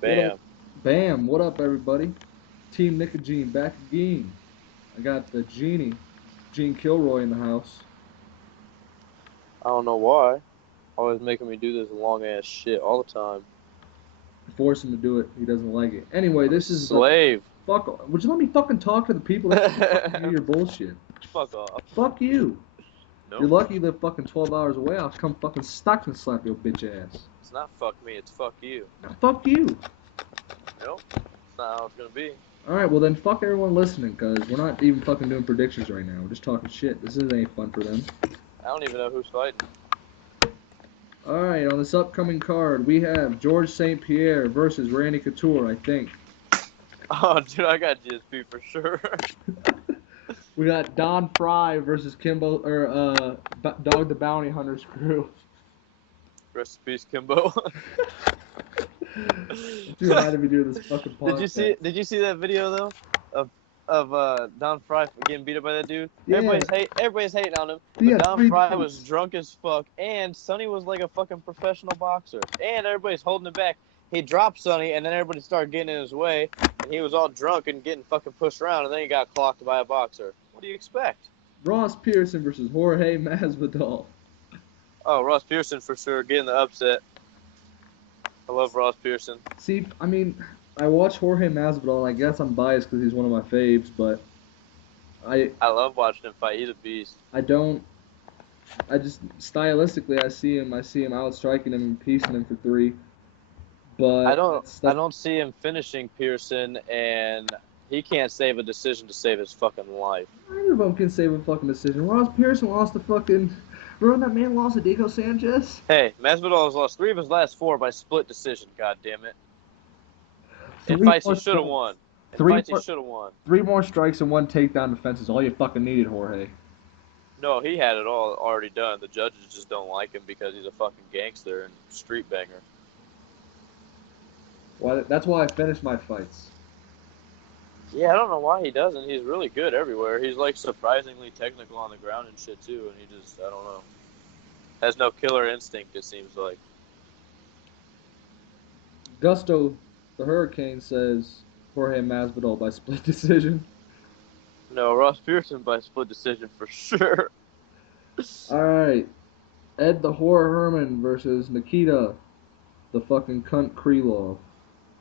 What up? Bam. Bam. What up, everybody? Team NicaStream back again. I got the Gene Kilroy in the house. I don't know why. Always making me do this long ass shit all the time. Force him to do it. He doesn't like it. Anyway, I'm a this is the slave. fuck. Would you let me fucking talk to the people that fucking hear your bullshit? Fuck off. Fuck you. You're Nope. lucky you live fucking 12 hours away. I'll come fucking stock and slap your bitch ass. It's not fuck me, it's fuck you. Now, fuck you. Nope. It's not how it's gonna be. Alright, well then fuck everyone listening, cause we're not even fucking doing predictions right now. We're just talking shit. This isn't any fun for them. I don't even know who's fighting. Alright, on this upcoming card, we have George St. Pierre versus Randy Couture, I think. Oh, dude, I got GSP for sure. We got Don Fry versus Dog the Bounty Hunter's crew. Rest in peace, Kimbo. Too high to be doing this fucking podcast. Did you see that video though? Of Don Fry getting beat up by that dude? Yeah. Everybody's hating on him. But Yeah, Don Fry was drunk as fuck, and Sonny was like a fucking professional boxer, and everybody's holding it back. He dropped Sonny, and then everybody started getting in his way, and he was all drunk and getting fucking pushed around, and then he got clocked by a boxer. What do you expect? Ross Pearson versus Jorge Masvidal. Oh, Ross Pearson for sure getting the upset. I love Ross Pearson. See, I mean, I watch Jorge Masvidal, and I guess I'm biased because he's one of my faves, but I love watching him fight. He's a beast. I just stylistically I see him outstriking him and piecing him for 3. But I don't see him finishing Pearson, and he can't save a decision to save his fucking life. Neither of them can save a fucking decision. Ross Pearson lost to fucking. Remember that man lost to Diego Sanchez? Hey, Masvidal has lost 3 of his last 4 by split decision. God damn it! In fights he should have won. In fights he should have won. 3 more strikes and 1 takedown defense is all you fucking needed, Jorge. No, he had it all already done. The judges just don't like him because he's a fucking gangster and street banger. Well, that's why I finish my fights. Yeah, I don't know why he doesn't. He's really good everywhere. He's like surprisingly technical on the ground and shit too, and he just, I don't know, has no killer instinct, it seems like. Gusto, the Hurricane, says Jorge Masvidal by split decision. No, Ross Pearson by split decision for sure. Alright. Ed the Horror Herman versus Nikita, the fucking cunt Krylov.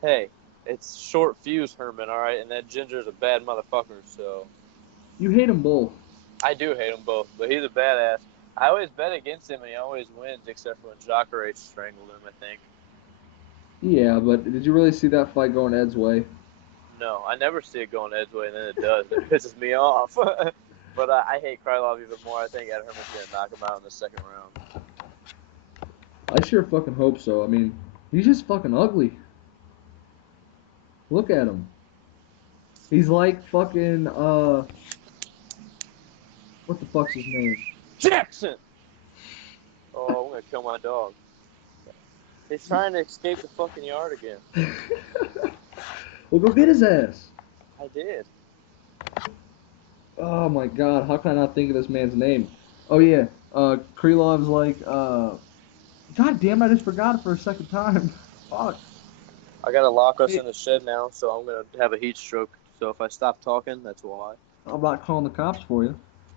Hey, it's short fuse Herman, alright? And that Ginger's a bad motherfucker, so. You hate them both. I do hate them both, but he's a badass. I always bet against him, and he always wins, except for when Jacare strangled him, I think. Yeah, but did you really see that fight going Ed's way? No, I never see it going Ed's way, and then it does. It pisses me off. But I hate Krylov even more. I think Ed Herman's going to knock him out in the second round. I sure fucking hope so. I mean, he's just fucking ugly. Look at him. He's like fucking, what the fuck's his name? Jackson! Oh, I'm going to kill my dog. He's trying to escape the fucking yard again. Well, go get his ass. I did. Oh my god, how can I not think of this man's name? Oh yeah, Krylov's like, god damn, I just forgot it for a second time. Fuck. I gotta lock us in the shed now, so I'm gonna have a heat stroke. So if I stop talking, that's why. I'm not calling the cops for you.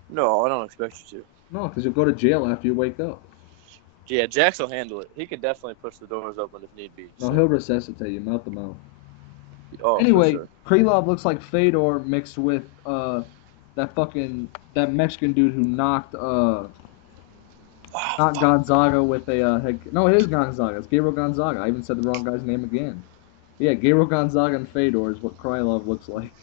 No, I don't expect you to. No, because you'll go to jail after you wake up. Yeah, Jax will handle it. He could definitely push the doors open if need be. No, he'll resuscitate you, mouth to mouth. Oh, anyway, for sure. Krylov looks like Fedor mixed with that Mexican dude who knocked Gonzaga with a head. No, it is Gonzaga. It's Gabriel Gonzaga. I even said the wrong guy's name again. Yeah, Gabriel Gonzaga and Fedor is what Krylov looks like.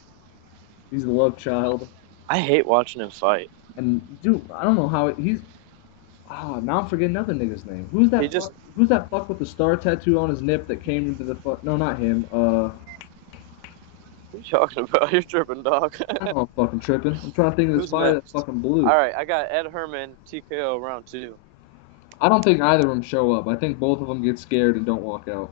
He's the love child. I hate watching him fight. And dude, I don't know how he's. Now I'm forgetting another nigga's name. Who's that? Who's that fuck with the star tattoo on his nip that came into the fuck? No, not him. What are you talking about? You're tripping, dog. I know I'm fucking tripping. I'm trying to think of this fight that's fucking blue. Alright, I got Ed Herman, TKO round 2. I don't think either of them show up. I think both of them get scared and don't walk out.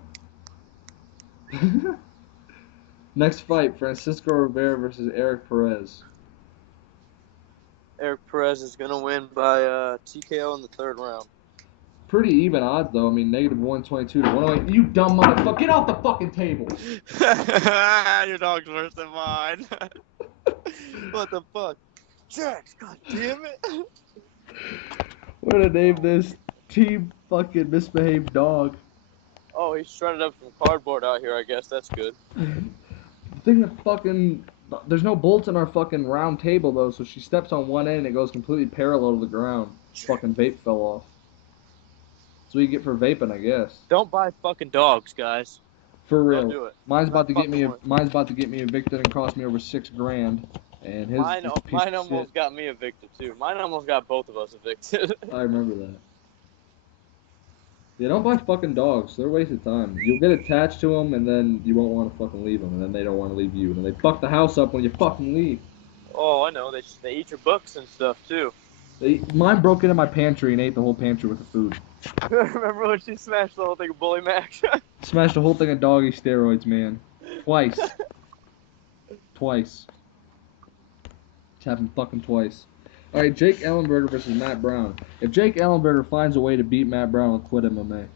Next fight, Francisco Rivera versus Eric Perez. Eric Perez is going to win by TKO in the 3rd round. pretty even odds, though. I mean, -122 to 108. You dumb motherfucker. Get off the fucking table. Your dog's worse than mine. What the fuck? Jax, god damn it. We're gonna name this Team fucking Misbehaved Dog. Oh, he's shredded up from cardboard out here, I guess. That's good. The thing that fucking... There's no bolts in our fucking round table, though, so she steps on one end and it goes completely parallel to the ground. Fucking vape fell off. That's what you get for vaping, I guess. Don't buy fucking dogs, guys. For real. Don't do it. Mine's Not about to get me. fucking Mine's about to get me evicted and cost me over $6,000. And his Mine piece of almost shit. got me evicted too. Mine almost got both of us evicted. I remember that. Yeah, don't buy fucking dogs. They're a waste of time. You'll get attached to them, and then you won't want to fucking leave them, and then they don't want to leave you, and then they fuck the house up when you fucking leave. Oh, I know. They eat your books and stuff too. Mine broke into my pantry and ate the whole pantry with the food. Remember when she smashed the whole thing of Bully Max? Smashed the whole thing of doggy steroids, man. Twice. Twice. It's happened fucking twice. Alright, Jake Ellenberger versus Matt Brown. If Jake Ellenberger finds a way to beat Matt Brown, he'll quit MMA.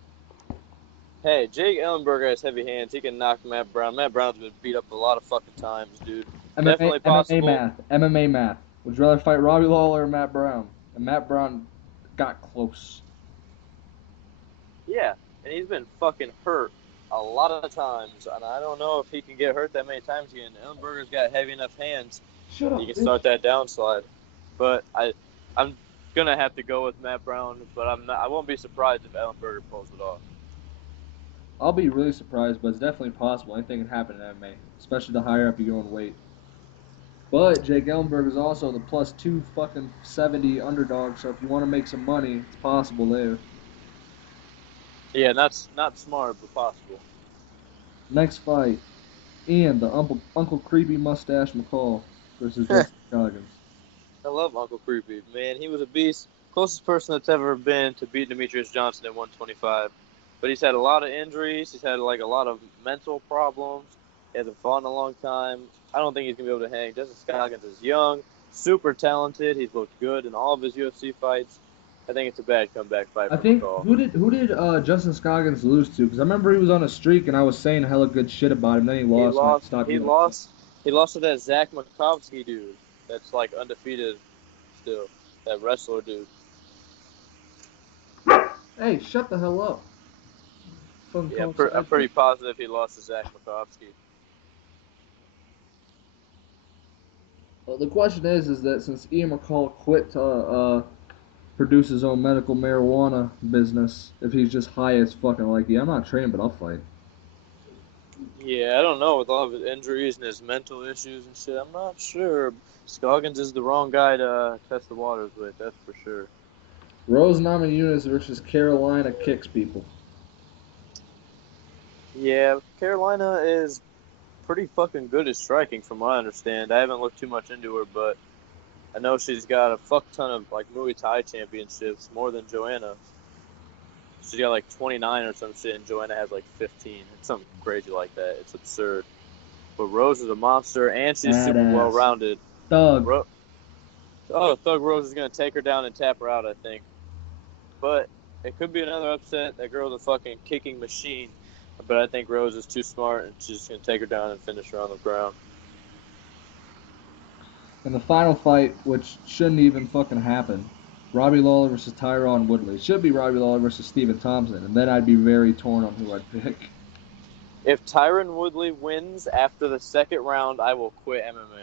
Hey, Jake Ellenberger has heavy hands. He can knock Matt Brown. Matt Brown's been beat up a lot of fucking times, dude. Definitely possible. MMA math. Would you rather fight Robbie Lawler or Matt Brown? And Matt Brown got close. Yeah, and he's been fucking hurt a lot of times, and I don't know if he can get hurt that many times again. Ellenberger's got heavy enough hands. Shut up. He can start that downslide. But I'm gonna have to go with Matt Brown, but I won't be surprised if Ellenberger pulls it off. I'll be really surprised, but it's definitely possible. Anything can happen in MMA, especially the higher up you go in weight. But Jake Ellenberger is also the plus 270 underdog, so if you want to make some money, it's possible there. Yeah, not smart, but possible. Next fight, Ian, the Uncle Creepy Mustache McCall versus Justin Scoggins. I love Uncle Creepy, man. He was a beast. Closest person that's ever been to beat Demetrius Johnson at 125. But he's had a lot of injuries. He's had like a lot of mental problems. He hasn't fought in a long time. I don't think he's gonna be able to hang. Justin Scoggins is young, super talented. He's looked good in all of his UFC fights. I think it's a bad comeback fight. I think who did Justin Scoggins lose to? Because I remember he was on a streak and I was saying hella good shit about him. Then he lost. He lost to that Zach Makovsky dude. That's like undefeated still. That wrestler dude. Hey, shut the hell up. Yeah, I'm pretty positive he lost to Zach Makovsky. Well, the question is that since Ian McCall quit to produce his own medical marijuana business, if he's just high as fucking like, yeah, I'm not trained, but I'll fight. Yeah, I don't know with all of his injuries and his mental issues and shit. I'm not sure. Scoggins is the wrong guy to test the waters with. That's for sure. Rose Namajunas versus Carolina Kicks people. Yeah, Carolina is pretty fucking good at striking, from what I understand. I haven't looked too much into her, but I know she's got a fuck ton of like Muay Thai championships, more than Joanna. She's got like 29 or some shit, and Joanna has like 15. It's something crazy like that. It's absurd. But Rose is a monster, and she's super well-rounded. Thug. Thug Rose is going to take her down and tap her out, I think. But it could be another upset. That girl's a fucking kicking machine. But I think Rose is too smart, and she's just going to take her down and finish her on the ground. And the final fight, which shouldn't even fucking happen, Robbie Lawler versus Tyron Woodley. It should be Robbie Lawler versus Stephen Thompson, and then I'd be very torn on who I'd pick. If Tyron Woodley wins after the second round, I will quit MMA.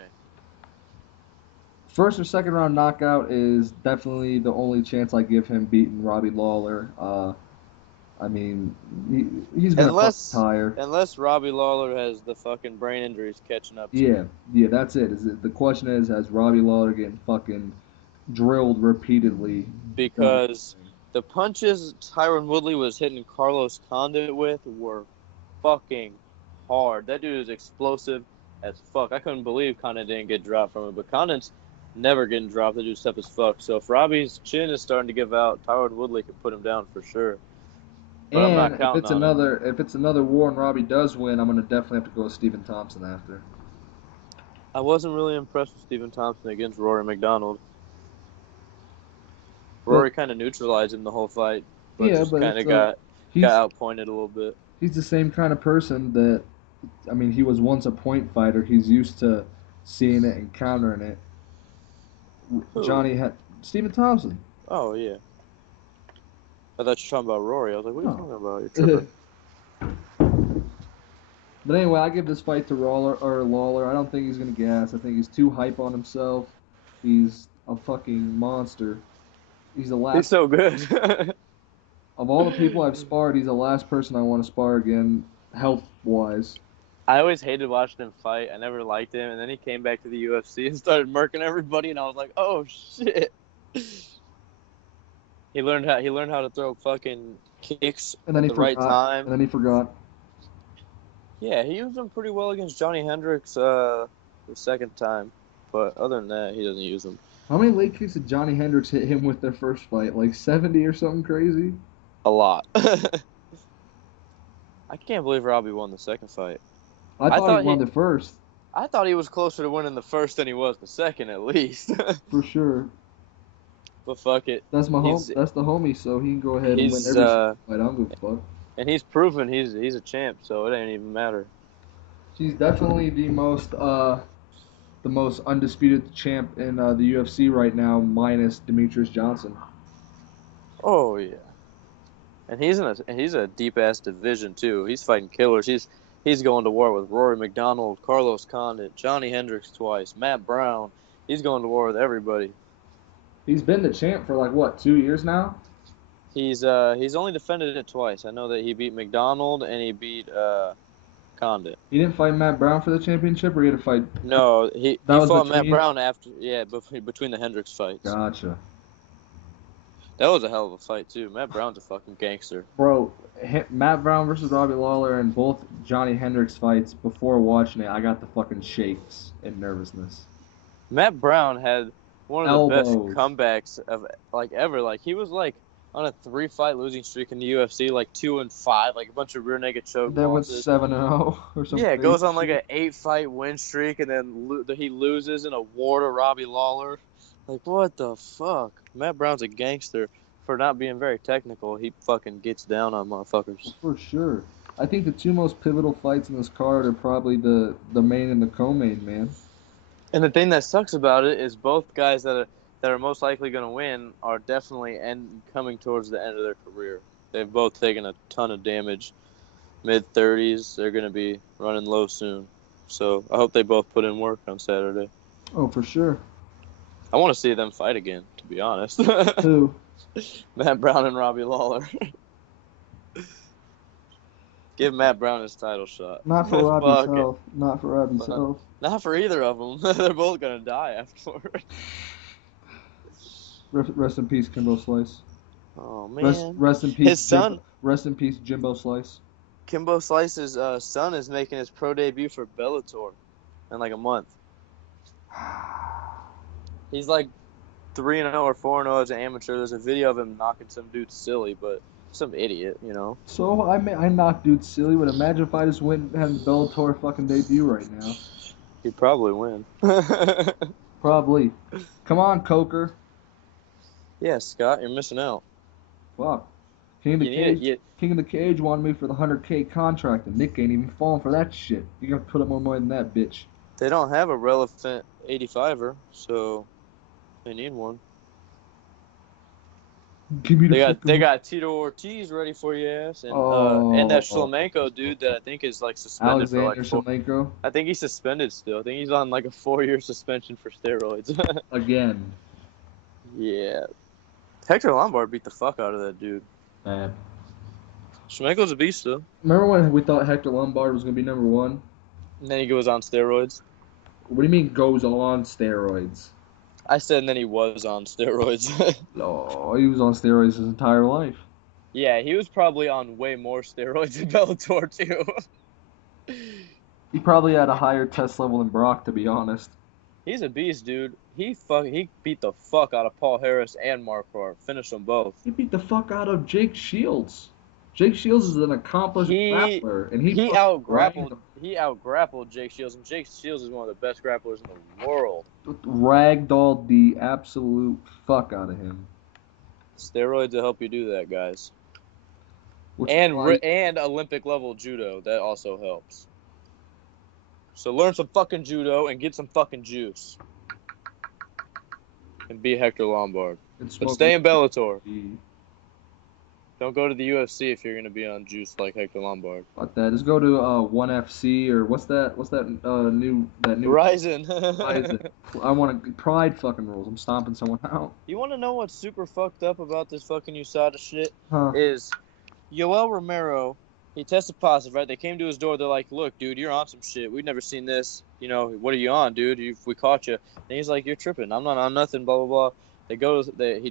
First or second round knockout is definitely the only chance I give him beating Robbie Lawler. I mean, he's gonna fucking tire. Unless Robbie Lawler has the fucking brain injuries catching up to him. Yeah, that's it. The question is, has Robbie Lawler getting fucking drilled repeatedly? Because the punches Tyron Woodley was hitting Carlos Condit with were fucking hard. That dude is explosive as fuck. I couldn't believe Condit didn't get dropped from it, but Condit's never getting dropped. That dude's tough as fuck. So if Robbie's chin is starting to give out, Tyron Woodley can put him down for sure. But I'm not counting on it. If it's another war and Robbie does win, I'm gonna definitely have to go with Stephen Thompson after. I wasn't really impressed with Stephen Thompson against Rory McDonald. Rory kind of neutralized him the whole fight. but Yeah, just but kind it's of got he's outpointed a little bit. he's the same kind of person that, I mean, he was once a point fighter. He's used to seeing it and countering it. Who? Johnny had Stephen Thompson. Oh yeah. I thought you were talking about Rory. I was like, what are you No. talking about? You're tripping. But anyway, I give this fight to Lawler. I don't think he's gonna gas. I think he's too hype on himself. He's a fucking monster. He's the He's last so good. of all the people I've sparred. He's the last person I want to spar again, health wise. I always hated watching him fight. I never liked him, and then he came back to the UFC and started murking everybody, and I was like, oh shit. He learned how to throw fucking kicks And then at he the right forgot. time. And then he forgot. Yeah, he used them pretty well against Johnny Hendricks the second time, but other than that, he doesn't use them How many leg kicks did Johnny Hendricks hit him with their first fight? Like 70 or something crazy? a lot. I can't believe Robbie won the second fight. I I thought he thought won he the first, I thought he was closer to winning the first than he was the second, at least. for sure. But fuck it, That's my home. he's That's the homie, so he can go ahead and win he's every fight. I don't give a fuck. and he's proven he's a champ, so it ain't even matter. He's definitely the most undisputed champ in the UFC right now, minus Demetrius Johnson. Oh yeah, and he's a deep ass division too. He's fighting killers. He's going to war with Rory McDonald, Carlos Condit, Johnny Hendricks twice, Matt Brown. He's going to war with everybody. He's been the champ for like what, 2 years now? He's only defended it twice. I know that he beat McDonald and he beat Condit. He didn't fight Matt Brown for the championship, or he had to fight. No, he That he was fought Matt between. Brown after, yeah, between the Hendricks fights. Gotcha, That was a hell of a fight too. Matt Brown's a fucking gangster. bro. Matt Brown versus Robbie Lawler and both Johnny Hendricks fights. Before watching it, I got the fucking shakes and nervousness. Matt Brown had one of the best Elbows. comebacks of like ever. Like he was like on a 3-fight losing streak in the UFC, like 2-5, like a bunch of rear naked choke Then went losses. 7-0 or something. Yeah, it goes on like shit. an 8-fight win streak, and then he loses in a war to Robbie Lawler. Like what the fuck? Matt Brown's a gangster for not being very technical. He fucking gets down on motherfuckers. For sure. I think the two most pivotal fights in this card are probably the main and the co-main, man. And the thing that sucks about it is both guys that are most likely going to win are definitely coming towards the end of their career. They've both taken a ton of damage. Mid-30s, they're going to be running low soon. So I hope they both put in work on Saturday. Oh, for sure. I want to see them fight again, to be honest. Who? Matt Brown and Robbie Lawler. Give Matt Brown his title shot. Not for Robbie's Fuck it. health. Not for Robbie's health. Not for either of them. They're both going to die afterward. Rest in peace, Kimbo Slice. Oh, man. Rest in peace. His son. Rest in peace, Jimbo Slice. Kimbo Slice's son is making his pro debut for Bellator in like a month. He's like 3-0 or 4-0 as an amateur. There's a video of him knocking some dude silly, but some idiot, you know. So I knocked dude silly, but imagine if I just went and had a Bellator fucking debut right now. He'd probably win. Probably. Come on, Coker. Yeah, Scott, you're missing out. Fuck. King of the Cage wanted me for the 100K contract, and Nick ain't even falling for that shit. You gotta put up more money than that, bitch. They don't have a relevant 85er, so they need one. Give me They got Tito Ortiz ready for your ass, and that Shlemenko dude that I think is like suspended for like Shlemenko. I think he's suspended still. I think he's on like a 4-year suspension for steroids. Again. Yeah. Hector Lombard beat the fuck out of that dude. Bad. Shlemenko's a beast though. Remember when we thought Hector Lombard was gonna be number one? And then he goes on steroids. What do you mean goes on steroids? I said and then he was on steroids. No, he was on steroids his entire life. Yeah, he was probably on way more steroids in Bellator too. He probably had a higher test level than Brock, to be honest. He's a beast, dude. He beat the fuck out of Paul Harris and Marquardt. Finished them both. He beat the fuck out of Jake Shields. Jake Shields is an accomplished grappler, and he out-grappled Jake Shields, and Jake Shields is one of the best grapplers in the world. Ragdolled the absolute fuck out of him. Steroids will help you do that, guys. Which and Olympic level judo. That also helps. So learn some fucking judo and get some fucking juice. And be Hector Lombard. and But smoke stay in Bellator. weed. Don't go to the UFC if you're going to be on juice like Hector Lombard. Fuck that. Just go to ONE FC or what's that? What's that new Ryzen. Ryzen? I want Pride fucking rules. I'm stomping someone out. You want to know what's super fucked up about this fucking USADA shit? Huh? Is Yoel Romero, he tested positive, right? They came to his door. They're like, look, dude, you're on some shit. We've never seen this. You know, what are you on, dude? We caught you. And he's like, you're tripping. I'm not on nothing, blah, blah, blah. He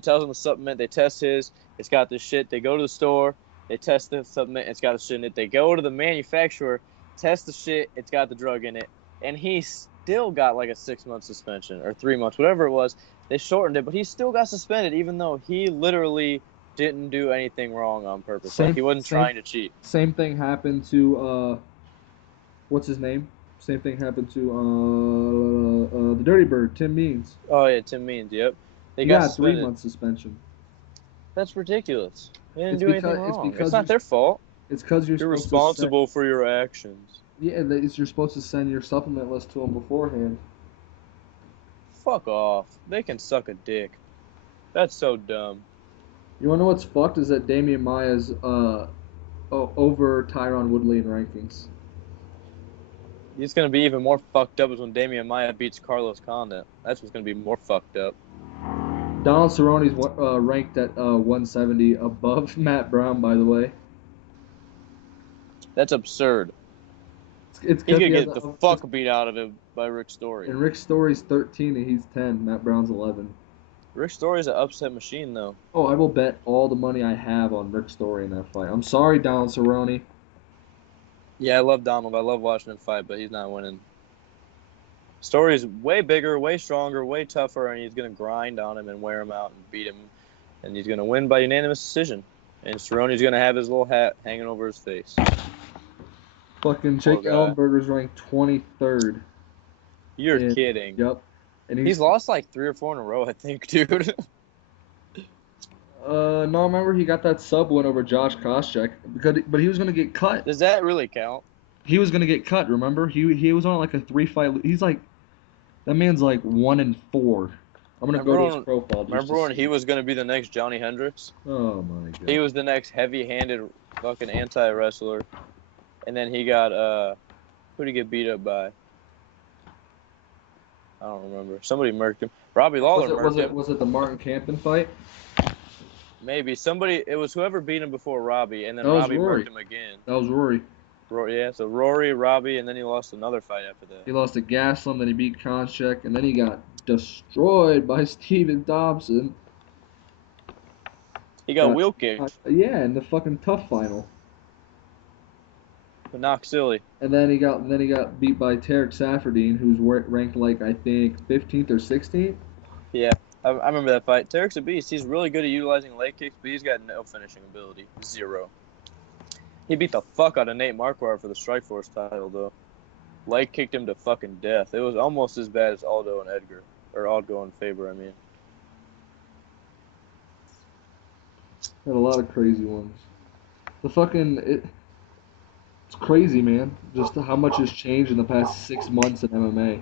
tells them the supplement. They test his. It's got this shit. They go to the store. They test the supplement. It's got the shit in it. They go to the manufacturer, test the shit. It's got the drug in it. And he still got like a 6-month suspension or 3 months, whatever it was. They shortened it, but he still got suspended, even though he literally didn't do anything wrong on purpose. Like, he wasn't trying to cheat. Same thing happened to what's his name? Same thing happened to the Dirty Bird, Tim Means. Oh yeah, Tim Means. Yep, they He got got suspended. 3 months suspension. That's ridiculous. They didn't It's do anything because- it's wrong. because It's not you- their fault. It's because You're responsible for your actions. You're supposed to send your supplement list to them beforehand. Fuck off. They can suck a dick. That's so dumb. You wanna know what's fucked is that Damian Maia's over Tyron Woodley in rankings. It's gonna be even more fucked up is when Damian Maia beats Carlos Condit. That's what's gonna be more fucked up. Donald Cerrone's ranked at 170 above Matt Brown, by the way. That's absurd. It's He's 'cause gonna he has get the fuck beat out of him by Rick Story. And Rick Story's 13 and he's 10. Matt Brown's 11. Rick Story's an upset machine, though. Oh, I will bet all the money I have on Rick Story in that fight. I'm sorry, Donald Cerrone. Yeah, I love Donald. I love watching him fight, but he's not winning. Story's way bigger, way stronger, way tougher, and he's gonna grind on him and wear him out and beat him, and he's gonna win by unanimous decision. And Cerrone's gonna have his little hat hanging over his face. Fucking Jake guy. Ellenberger's ranked 23rd. You're And- kidding. Yep. And He's lost like 3 or 4 in a row, I think, dude. No, remember he got that sub win over Josh Koscheck, but he was gonna get cut. Does that really count? He was gonna get cut. Remember, he was on like a 3-fight. He's like, that man's like 1-4. I'm gonna go to his profile. Remember when he was gonna be the next Johnny Hendricks? Oh my god. He was the next heavy-handed fucking anti-wrestler, and then he got who'd he get beat up by? I don't remember. Somebody murked him. Robbie Lawler murked him. Was it the Martin Campen fight? Maybe somebody. It was whoever beat him before Robbie, and then That was Robbie Rory. murked him again. That was Rory. Yeah, so Rory, Robbie, and then he lost another fight after that. He lost to Gaslam, then he beat Koscheck, and then he got destroyed by Steven Dobson. He got wheel kicked. Yeah, in the fucking tough final. But knocked silly. And then he got beat by Tarek Safardine, who's ranked like I think 15th or 16th. Yeah, I remember that fight. Tarek's a beast. He's really good at utilizing leg kicks, but he's got no finishing ability. 0. He beat the fuck out of Nate Marquardt for the Strikeforce title, though. Leg kicked him to fucking death. It was almost as bad as Aldo and Edgar. Or Aldo and Faber, I mean. Had a lot of crazy ones. It's crazy, man. Just how much has changed in the past 6 months in MMA.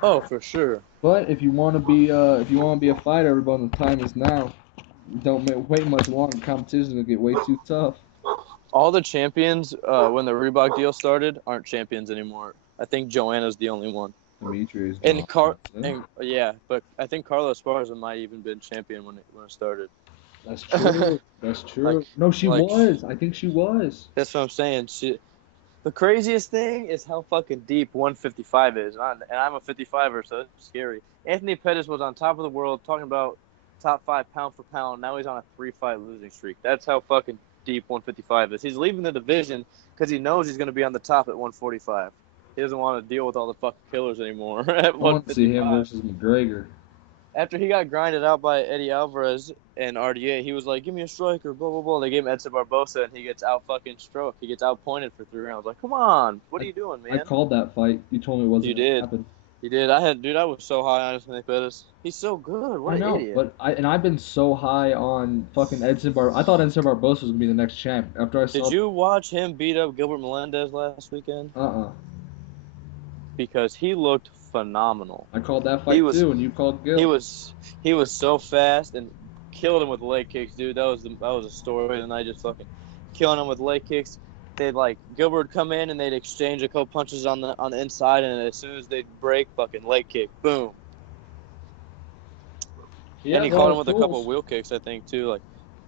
Oh, for sure. But if you want to be a fighter, everybody, the time is now. Don't wait much longer. Competition's gonna get way too tough. All the champions, when the Reebok deal started, aren't champions anymore. I think Joanna's the only one. Demetrius. Yeah, but I think Carlos Esparza might even been champion when it started. That's true. That's true. No, she was. I think she was. That's what I'm saying. The craziest thing is how fucking deep 155 is, and I'm a 55er, so it's scary. Anthony Pettis was on top of the world, talking about top 5 pound for pound. Now he's on a 3-fight losing streak. That's how fucking deep 155 is. He's leaving the division because he knows he's going to be on the top at 145. He doesn't want to deal with all the fucking killers anymore at 155. I want to see him versus McGregor. After he got grinded out by Eddie Alvarez and RDA, he was like, give me a striker, blah, blah, blah. They gave him Edson Barbosa, and he gets out-fucking-stroked. He gets out-pointed for 3 rounds. Like, come on. What are you doing, man? I called that fight. You told me it wasn't You going to did. happen. He did. I was so high on Anthony Pettis. He's so good. What I an know, idiot. but I've been so high on fucking Edson Bar. I thought Edson Barbosa was gonna be the next champ after I Did saw. you watch him beat up Gilbert Melendez last weekend? Uh-uh. Because he looked phenomenal. I called that He fight was too, and you called he Gil. was he was so fast and killed him with leg kicks, dude. That was a story, and I just fucking killing him with leg kicks. They'd like Gilbert would come in and they'd exchange a couple punches on the inside, and as soon as they'd break, fucking leg kick, boom. He And has he all caught him the with a couple tools. of wheel kicks, I think, too. Like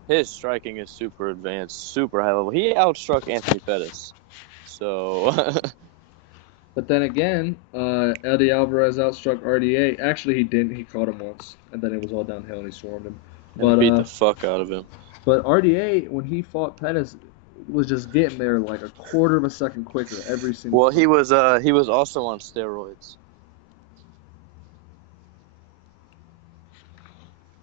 his striking is super advanced, super high level. He outstruck Anthony Pettis. So But then again, Eddie Alvarez outstruck RDA. Actually, he didn't. He caught him once, and then it was all downhill, and he swarmed him. and But beat the fuck out of him. RDA when he fought Pettis was just getting there like a quarter of a second quicker every single Well, time. he was also on steroids.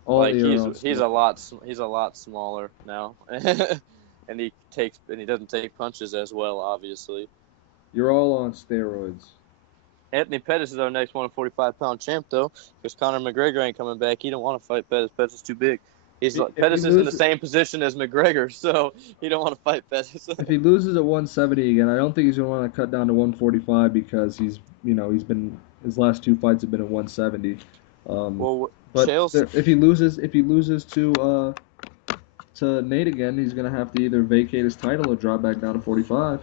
All Like the year on still. he's a lot smaller now, and he doesn't take punches as well, obviously. You're all on steroids. Anthony Pettis is our next 145-pound champ, though, because Conor McGregor ain't coming back. He don't want to fight Pettis. Pettis is too big. If he Pettis is in the loses, same position as McGregor, so he don't want to fight Pettis. if he loses at 170 again, I don't think he's gonna want to cut down to 145 because he's been his last two fights have been at 170. Well, But Chael's if he loses to Nate again, he's gonna have to either vacate his title or drop back down to 45.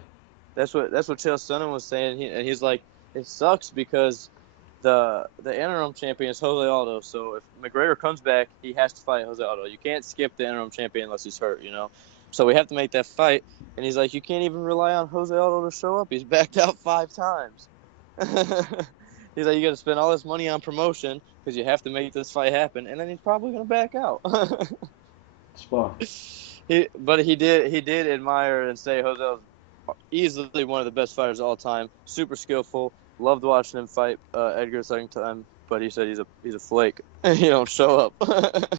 that's what Chael Sonnen was saying, and he's like, it sucks because the interim champion is Jose Aldo. So if McGregor comes back, he has to fight Jose Aldo. You can't skip the interim champion unless he's hurt, you know. So we have to make that fight. And he's like, you can't even rely on Jose Aldo to show up. He's backed out 5 times. He's like, you got to spend all this money on promotion because you have to make this fight happen, and then he's probably gonna back out. It's fun. But he did admire and say Jose Aldo's easily one of the best fighters of all time. Super skillful. Loved watching him fight Edgar the second time, but he said he's a flake. He don't show up.